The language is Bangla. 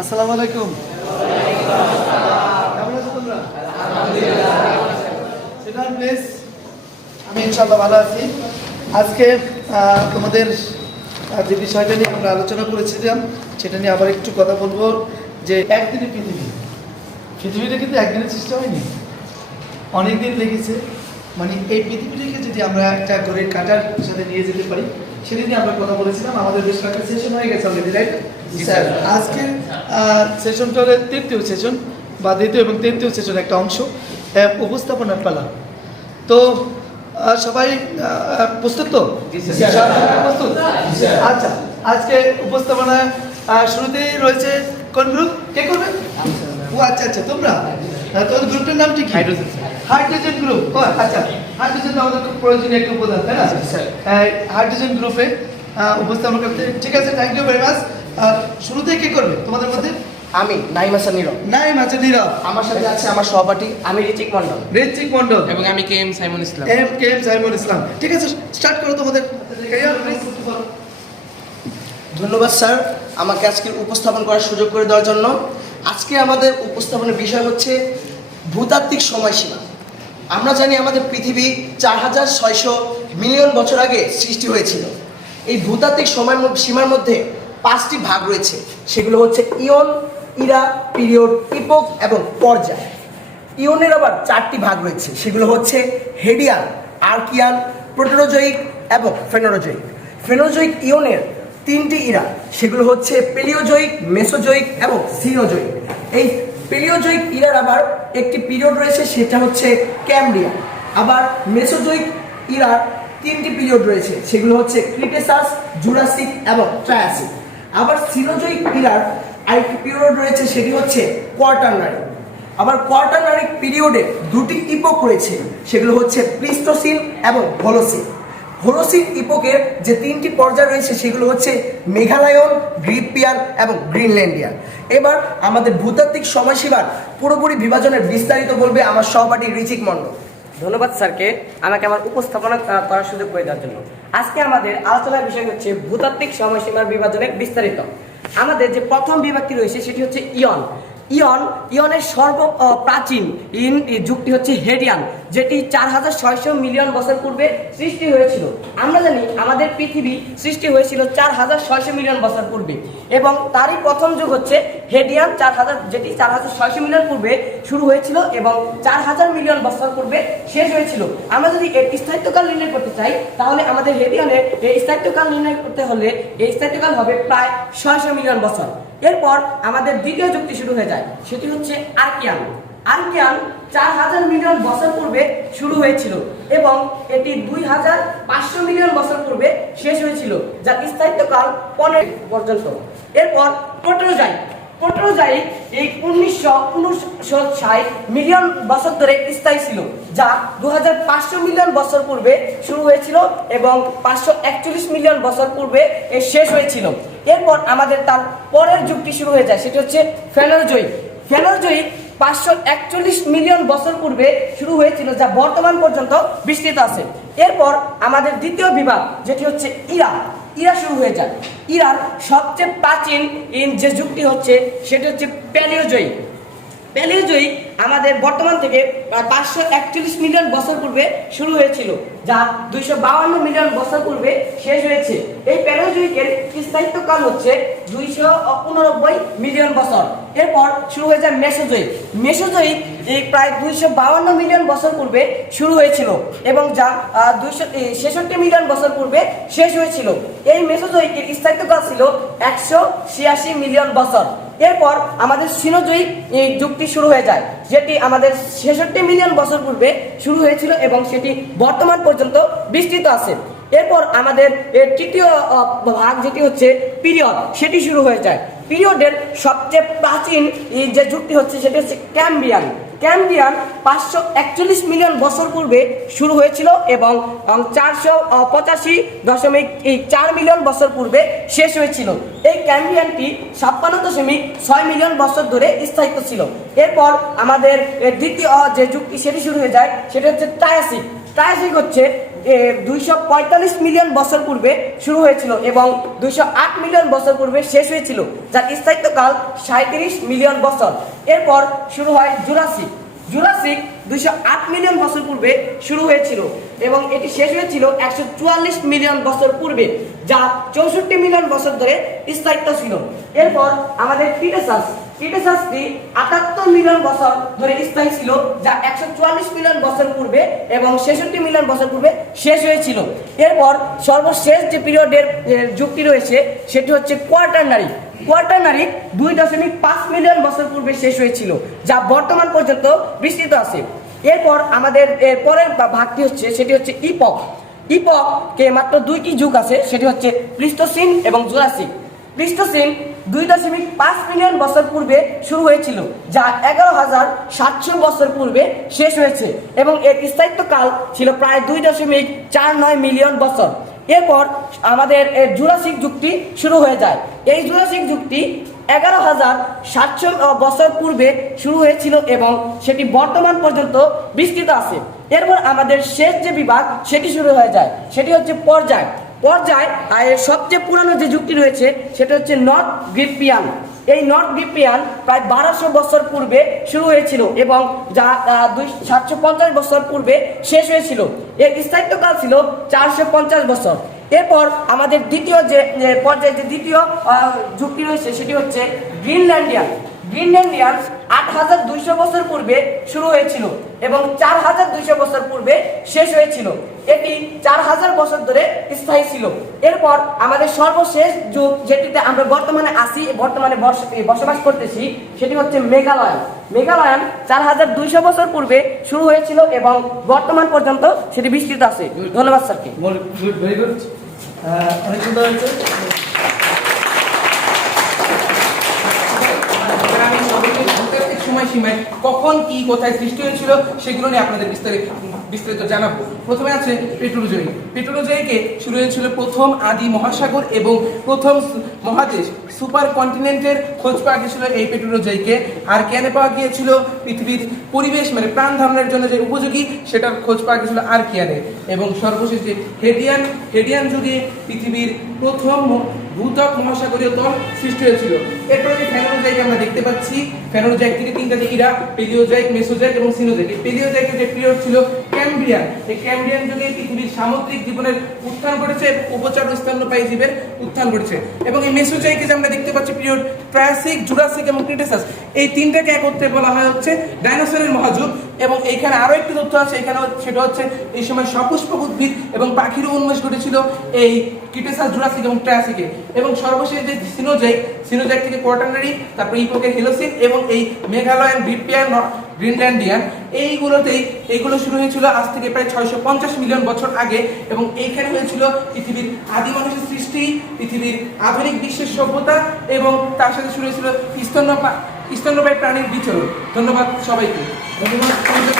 আসসালামু আলাইকুম। কেমন আমি ইনশাল্লাহ ভালো আছি। আজকে তোমাদের যে বিষয়টা নিয়ে আমরা আলোচনা করেছিলাম, সেটা নিয়ে আবার একটু কথা বলব যে একদিনে পৃথিবী, পৃথিবীটা কিন্তু একদিনে সৃষ্টি হয়নি। অনেক দিন লেগেছে। মানে এই পৃথিবীটাকে যদি আমরা একটা করে কাটার সাথে নিয়ে যেতে পারি, সেটা নিয়ে আমরা কথা বলেছিলাম। আমাদের বেশ কয়েকটা সেশন হয়ে গেছে অলরেডি রাইট স্যার আজকের সেশনটা হলো তৃতীয় সেশন বা দ্বিতীয় এবং তৃতীয় সেশন একটা অংশ উপস্থাপনার পালা। তো সবাই প্রস্তুত তো? প্রস্তুত? আচ্ছা আজকে উপস্থাপনায় শুরুতেই রয়েছে কোন গ্রুপ কে করবে? ও আচ্ছা আচ্ছা তোমরা? তোমাদের গ্রুপটার নাম ঠিক হাইড্রোজেন হাইড্রোজেন গ্রুপ ও আচ্ছা হাইড্রোজেন আমাদের খুব প্রয়োজনীয় একটা উপাদান তাই না? হাইড্রোজেন গ্রুপে উপস্থাপন করতে। ঠিক আছে থ্যাংক ইউ ভেরি মাচ শুরুতেই কে করবে? তোমাদের মধ্যে? আমি নাইম হাসান নীরব। নাই মাঝে নীরব। আমার সাথে আছে আমার সহপাঠী আমি রিচিক মন্ডল ঋত্বিক মন্ডল এবং আমি K M Saimon Islam. M K M Saimul Islam. ঠিক আছে স্টার্ট করো তোমাদের। ধন্যবাদ স্যার আমাকে আজকে উপস্থাপন করার সুযোগ করে দেওয়ার জন্য। আজকে আমাদের উপস্থাপনের বিষয় হচ্ছে ভূতাত্ত্বিক সময়সীমা। আমরা জানি আমাদের পৃথিবী চার হাজার ছয়শো মিলিয়ন বছর আগে সৃষ্টি হয়েছিল। এই ভূতাত্ত্বিক সময় সীমার মধ্যে পাঁচটি ভাগ রয়েছে। সেগুলো হচ্ছে ইয়ন, ইরা, পিরিয়ড, ইপোক এবং পর্যায় ইয়নের আবার চারটি ভাগ রয়েছে। সেগুলো হচ্ছে হেডিয়ান, আর্কিয়ান প্রোটোজয়িক এবং ফেনোরোজয়িক ফেনোজয়িক ইয়নের তিনটি ইরা। সেগুলো হচ্ছে পেলিওজয়িক মেসোজয়িক এবং সিনোজয়িক এই পেলিওজয়িক ইরার আবার একটি পিরিয়ড রয়েছে, সেটা হচ্ছে ক্যামব্রিয়ান আবার মেসোজয়িক ইরার তিনটি পিরিয়ড রয়েছে। সেগুলো হচ্ছে ক্রিটেসাস, জুরাসিক এবং ট্রায়াসিক। আবার সিনোজয়িক ইরার আরেকটি পিরিয়ড রয়েছে সেটি হচ্ছে কোয়ার্টারনারি আবার কোয়ার্টারনারি পিরিয়ডে দুটি ইপোক রয়েছে, সেগুলো হচ্ছে প্লিস্টোসিন এবং হোলোসিন হোলোসিন ইপোকের যে তিনটি পর্যায় রয়েছে, সেগুলো হচ্ছে মেঘালয়ন গ্রিপিয়ান এবং গ্রিনল্যান্ডিয়ান। এবার আমাদের ভূতাত্ত্বিক সময়সীমার পুরোপুরি বিভাজনের বিস্তারিত বলবে আমার সহপাঠী ঋচিক মণ্ডল ধন্যবাদ স্যারকে আমাকে আমার উপস্থাপনা করার সুযোগ করে দেওয়ার জন্য। আজকে আমাদের আলোচনার বিষয় হচ্ছে ভূতাত্ত্বিক সময়সীমার বিভাজনের বিস্তারিত। আমাদের যে প্রথম বিভাগটি রয়েছে সেটি হচ্ছে ইয়ন। ইয়ন, ইয়নের সর্ব প্রাচীন ইন যুগটি হচ্ছে হেডিয়ান, যেটি চার হাজার ছয়শো মিলিয়ন বছর পূর্বে সৃষ্টি হয়েছিল। আমরা জানি আমাদের পৃথিবী সৃষ্টি হয়েছিল চার হাজার ছয়শো মিলিয়ন বছর পূর্বে, এবং তারই প্রথম যুগ হচ্ছে হেডিয়ান চার হাজার যেটি চার হাজার ছয়শো মিলিয়ন পূর্বে শুরু হয়েছিল এবং চার হাজার মিলিয়ন বছর পূর্বে শেষ হয়েছিল। আমরা যদি এর স্থায়িত্বকাল নির্ণয় করতে চাই, তাহলে আমাদের হেডিয়ানের এই স্থায়িত্বকাল নির্ণয় করতে হলে এই স্থায়িত্বকাল হবে প্রায় ছয়শো মিলিয়ন বছর। এরপর আমাদের দ্বিতীয় যুক্তি শুরু হয়ে যায়, সেটি হচ্ছে আর্কিয়ান আর্কিয়ান চার হাজার মিলিয়ন বছর পূর্বে শুরু হয়েছিল এবং এটি দুই হাজার পাঁচশো মিলিয়ন বছর পূর্বে শেষ হয়েছিল যা স্থায়িত্বকাল পনেরো পর্যন্ত। এরপর প্রোটোজাইট প্রোটোজাইট এই উনিশশো ষাট মিলিয়ন বছর ধরে স্থায়ী ছিল, যা দু মিলিয়ন বছর পূর্বে শুরু হয়েছিল এবং পাঁচশো একচল্লিশ মিলিয়ন বছর পূর্বে শেষ হয়েছিল। এরপর আমাদের তার পরের যুগটি শুরু হয়ে যায়, সেটি হচ্ছে ফেনোজয়িক ফেনোজয়িক পাঁচশো একচল্লিশ মিলিয়ন বছর পূর্বে শুরু হয়েছিল, যা বর্তমান পর্যন্ত বিস্তৃত আছে। এরপর আমাদের দ্বিতীয় বিভাগ, যেটি হচ্ছে ইরা ইরা শুরু হয়ে যায় ইরার সবচেয়ে প্রাচীন ইন যে যুগটি হচ্ছে, সেটি হচ্ছে প্যালিওজয়িক প্যালিওজয়িক আমাদের বর্তমান থেকে পাঁচশো একচল্লিশ মিলিয়ন বছর পূর্বে শুরু হয়েছিল, যা দুইশো বাউান্ন মিলিয়ন বছর পূর্বে শেষ হয়েছে। এই প্যালিওজয়িকের স্থায়িত্বকাল হচ্ছে দুইশো উননব্বই মিলিয়ন বছর। এরপর শুরু হয়ে যায় মেসোজয়িক মেসোজয়িক এই প্রায় দুইশো বাউান্ন মিলিয়ন বছর পূর্বে শুরু হয়েছিল এবং যা দুইশো ছেষট্টি মিলিয়ন বছর পূর্বে শেষ হয়েছিল। এই মেসোজয়িকের স্থায়িত্বকাল ছিল একশো ছিয়াশি মিলিয়ন বছর। এরপর আমাদের সিনোজয়িক যুগটি শুরু হয়ে যায়, যেটি আমাদের ছেষট্টি মিলিয়ন বছর পূর্বে শুরু হয়েছিল এবং সেটি বর্তমান পর্যন্ত বিস্তৃত আছে। এরপর আমাদের তৃতীয় ভাগ যেটি হচ্ছে পিরিয়ড, সেটি শুরু হয়ে যায়। পিরিয়ডের সবচেয়ে প্রাচীন যে যুগটি হচ্ছে সেটি হচ্ছে ক্যাম্বিয়ান। ক্যাম্বিয়ান পাঁচশো একচল্লিশ মিলিয়ন বছর পূর্বে শুরু হয়েছিল এবং চারশো পঁচাশি দশমিক চার মিলিয়ন বছর পূর্বে শেষ হয়েছিল। এই ক্যাম্বিয়ানটি ছাপ্পান্ন দশমিক ছয় মিলিয়ন বছর ধরে স্থায়িত্ব ছিল। এরপর আমাদের দ্বিতীয় যে যুগটি সেটি শুরু হয়ে যায়, সেটা হচ্ছে ট্রায়াসিক। ট্রায়াসিক হচ্ছে দুইশো পঁয়তাল্লিশ মিলিয়ন বছর পূর্বে শুরু হয়েছিল এবং দুইশো আট মিলিয়ন বছর পূর্বে শেষ হয়েছিল, যার স্থায়িত্বকাল সাঁত্রিশ মিলিয়ন বছর। এরপর শুরু হয় জুরাসিক। জুরাসিক দুইশো আট মিলিয়ন বছর পূর্বে শুরু হয়েছিল এবং এটি শেষ হয়েছিল একশো চুয়াল্লিশ মিলিয়ন বছর পূর্বে, যা চৌষট্টি মিলিয়ন বছর ধরে স্থায়িত্ব ছিল। এরপর আমাদের ক্রিটেসাস ক্রিটেসাসটি আটাত্তর মিলিয়ন বছর ধরে স্থায়ী ছিল, যা একশো চুয়াল্লিশ মিলিয়ন বছর পূর্বে এবং ছেষট্টি মিলিয়ন বছর পূর্বে শেষ হয়েছিল। এরপর সর্বশেষ যে পিরিয়ডের যুগটি রয়েছে, সেটি হচ্ছে কোয়ার্টারনারি কোয়ার্টারনারি দুই দশমিক পাঁচ মিলিয়ন বছর পূর্বে শেষ হয়েছিল, যা বর্তমান পর্যন্ত বিস্তৃত আছে। এরপর আমাদের এর পরের ভাগটি হচ্ছে, সেটি হচ্ছে ইপক। ইপক কে মাত্র দুইটি যুগ আছে, সেটি হচ্ছে প্লিস্টোসিন এবং জুরাসিক। প্লিস্টোসিন দুই দশমিক পাঁচ মিলিয়ন বছর পূর্বে শুরু হয়েছিল, যা এগারো হাজার সাতশো বছর পূর্বে শেষ হয়েছে এবং এর স্থায়িত্বকাল ছিল প্রায় দুই দশমিক চার নয় মিলিয়ন বছর। এরপর আমাদের এর জুরাসিক যুগটি শুরু হয়ে যায়। এই জুরাসিক যুগটি এগারো হাজার সাতশো বছর পূর্বে শুরু হয়েছিল এবং সেটি বর্তমান পর্যন্ত বিস্তৃত আছে। এরপর আমাদের শেষ যে বিভাগ, সেটি শুরু হয়ে যায়। সেটি হচ্ছে পর্যায়। পর্যায় এর সবচেয়ে পুরানো যে যুক্তি রয়েছে, সেটা হচ্ছে নর্থ গ্রিপিয়ান। এই নর্থ গ্রিপিয়ান প্রায় বারোশো বছর পূর্বে শুরু হয়েছিল এবং যা দুই, সাতশো পঞ্চাশ বছর পূর্বে শেষ হয়েছিল। এর স্থায়িত্বকাল ছিল চারশো পঞ্চাশ বছর। এরপর আমাদের দ্বিতীয় যে পর্যায়ে যে দ্বিতীয় যুক্তি রয়েছে, সেটি হচ্ছে গ্রিনল্যান্ডিয়ান। গ্রিনল্যান্ডিয়ান আট হাজার দুইশো বছর পূর্বে শুরু হয়েছিল। এবং চার হাজার দুইশো বছর পূর্বে শেষ হয়েছিল। এটি চার হাজার বছর ধরে স্থায়ী ছিল। এরপর আমাদের সর্বশেষ যুগ, যেটিতে আমরা বর্তমানে আসি বর্তমানে বস- বসবাস করতেছি, সেটি হচ্ছে মেঘালয়। মেঘালয়ান চার হাজার দুইশো বছর পূর্বে শুরু হয়েছিল এবং বর্তমান পর্যন্ত সেটি বিস্তৃত আছে। ধন্যবাদ, স্যারকে। অনেক সুন্দর হয়েছে এবার আমি সর্বশেষ ভূতাত্ত্বিক সময়সীমায় কখন কি কোথায় সৃষ্টি হয়েছিল সেগুলো নিয়ে আপনাদের বিস্তারিত বিস্তারিত জানাব। প্রথমে আছে পেট্রোলজয়ী পেট্রোলজয়ীকে শুরু হয়েছিল প্রথম আদি মহাসাগর এবং প্রথম মহাদেশ, সুপার কন্টিনেন্টের খোঁজ পাওয়া গিয়েছিল এই পেট্রোলজয়ীকে আর কেন পাওয়া গিয়েছিল? পৃথিবীর পরিবেশ মানে প্রাণ ধারণের জন্য যে উপযোগী সেটার খোঁজ পাওয়া গিয়েছিল আর কিয়ানে এবং সর্বশেষে হেডিয়ান হেডিয়ান যুগে পৃথিবীর প্রথম ভূত্বক মহাসাগরীয় তল সৃষ্টি হয়েছিল। এরপরে যে ফেনোজেক আমরা দেখতে পাচ্ছি ফেনোজেক থেকে তিনটা যে ইরা পেলিওজেক মেসোজেক এবং সিনোজেক এই পেলিওজেকের যে পিরিয়ড ছিল ক্যাম্ব্রিয়ান। এই ক্যাম্ব্রিয়ান যুগে পৃথিবীর সামুদ্রিক জীবনের উত্থান ঘটেছে উপচার স্তন্যপায়ী জীবের উত্থান ঘটেছে। এবং এই মেসোজাইকে যে আমরা দেখতে পাচ্ছি পিরিয়ড ট্রায়াসিক জুরাসিক এবং ক্রিটেসাস এই তিনটাকে একত্রে বলা হয় হচ্ছে ডাইনোসরের মহাযুগ। এবং এইখানে আরও একটি তথ্য আছে এখানে সেটা হচ্ছে এই সময় সপুষ্পক উদ্ভিদ এবং পাখিরও উন্মেষ ঘটেছিল এই ক্রিটেসাস জুরাসিক এবং ট্রায়াসিকে এবং সর্বশেষ যে সিনোজেক সিনোজেক থেকে কোয়াটারনারি তারপর ইপোকের হেলোসিন এবং এই মেঘালয়ান বিপিয়ান গ্রিনল্যান্ডিয়ান এইগুলোতেই এইগুলো শুরু হয়েছিল আজ থেকে প্রায় ছয়শো পঞ্চাশ মিলিয়ন বছর আগে এবং এইখানে হয়েছিল পৃথিবীর আদি মানুষের সৃষ্টি, পৃথিবীর আধুনিক বিশ্বের সভ্যতা এবং তার সাথে শুরু হয়েছিল স্তন্যপা স্তন্যপায়ী প্রাণীর বিচরণ। ধন্যবাদ সবাইকে। 思います。